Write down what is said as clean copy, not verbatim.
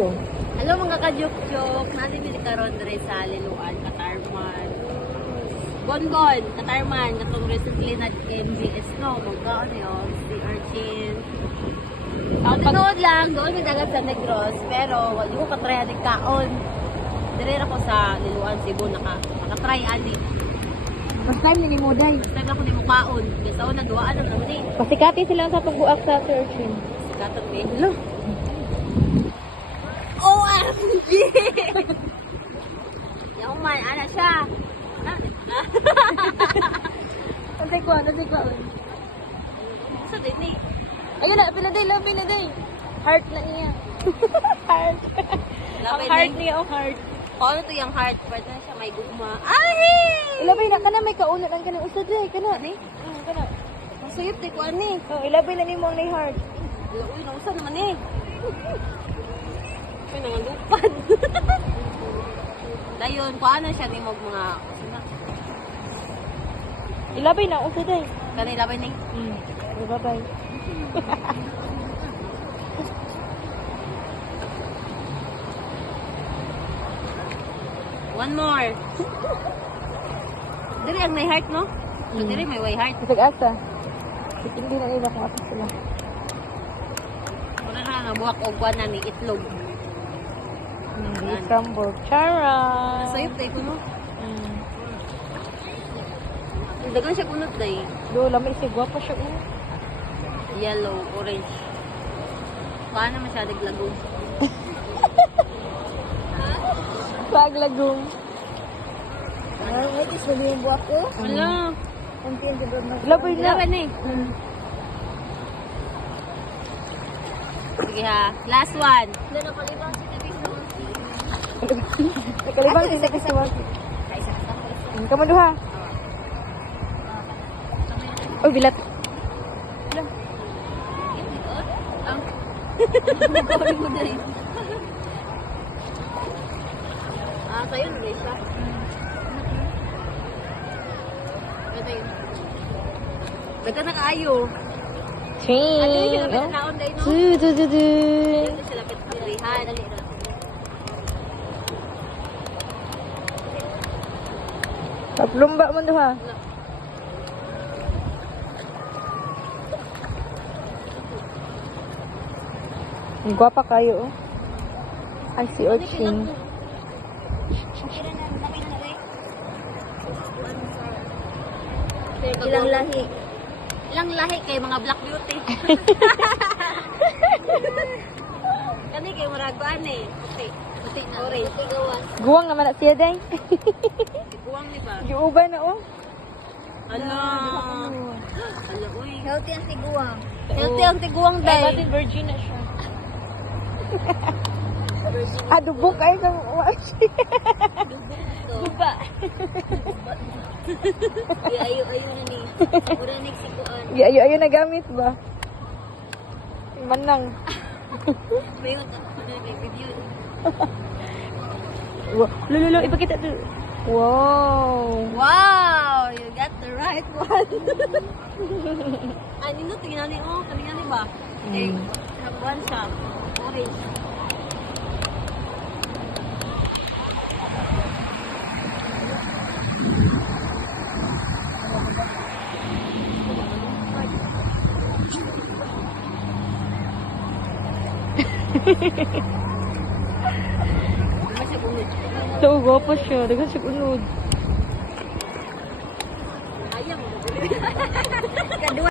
Joke. Hello mga ka-joke-joke. Natin karon dere sa Liloan, Katarman. Bonbon, Katarman. Katong recently na MGS no. Magkaon yun. Si Urchin. Pagkanood lang, doon may dagat sa Negros. Pero wala ko katry aning kaon. Dire ako sa Liloan, Cebu. Nakatry ani. First time nini mo, day. Time ako di mo kaon. Kasi sa una, duwaan ang naman eh. Pasikati sila sa pagbuak sa searching. Katong eh. Hello. OMG! Yung man, ana siya. Antay ko. Sa din eh. Ayun na, pinaday, pinaday. Heart na niya. Heart. Ang heart niya, ang heart. Paano to yung heart? Pwede na siya may gugma. Ay! Ilabay na ka na, may kaunat ang kanang usad day, ka na. Ani? Ka na. Masayip di ko ani. Oh, ilabay na ni mo ang heart. Uy, nausan naman eh. Uy, nangalupad. Dayon, paano siya ni mo mga... Ilabay na, usad day. Kanila ba ni? Bye-bye. One more. Diri ang may heart, no? Diri may way heart. Isag-asa. Hindi na nila kung asa sila. Wala na nga buhak og na ni itlog. Scrambled. Chara! Sayop day ko, no? Dagan siya kunot day. Do, lamay siya. Guwapa siya. Yellow, orange. Paano masyadong lagong? Paglagong. Ay, is wala yung buwak ko. Wala. Kunti yung gabag na. Labay na. Laban eh. Sige ha. Last one. Wala na palibang si David Lonsi. Nakalibang din sa festival. Kamu duha. Oh, bilat. Sorry mo na rin. Sa'yo na rin siya. Ito yun. Daga na kaayo. Ching! Ano yung sila pinanaon dahil, no? Du. Ito sila pinapilihan. Taplumba mo duha. Ang gwapa kayo, oh. Ay, si Urchin. Ilang lahi? Ilang lahi kay mga black beauty. Kani kay maraguan eh. Puti na orange. Puti gawas. Guwang naman na siya, day. Buwang ni ba? Giuban na, oh. Ala. Ala, uy. Healthy ang tiguang. Healthy ang tiguang day. virgin na siya. Adubok ay sa watch. Guba. Ayo na ni. Mura ni sikuan. Ayo na gamit ba? Manang. May video. Lulu, ipakita tu. Wow. Wow, you got the right one. Ay, nino tingnan ni oh, kanina ni ba? Eh, nagwan siya. Orange. Masih bunyi. So, gwapa siya. Dagan siya unod. Ayam.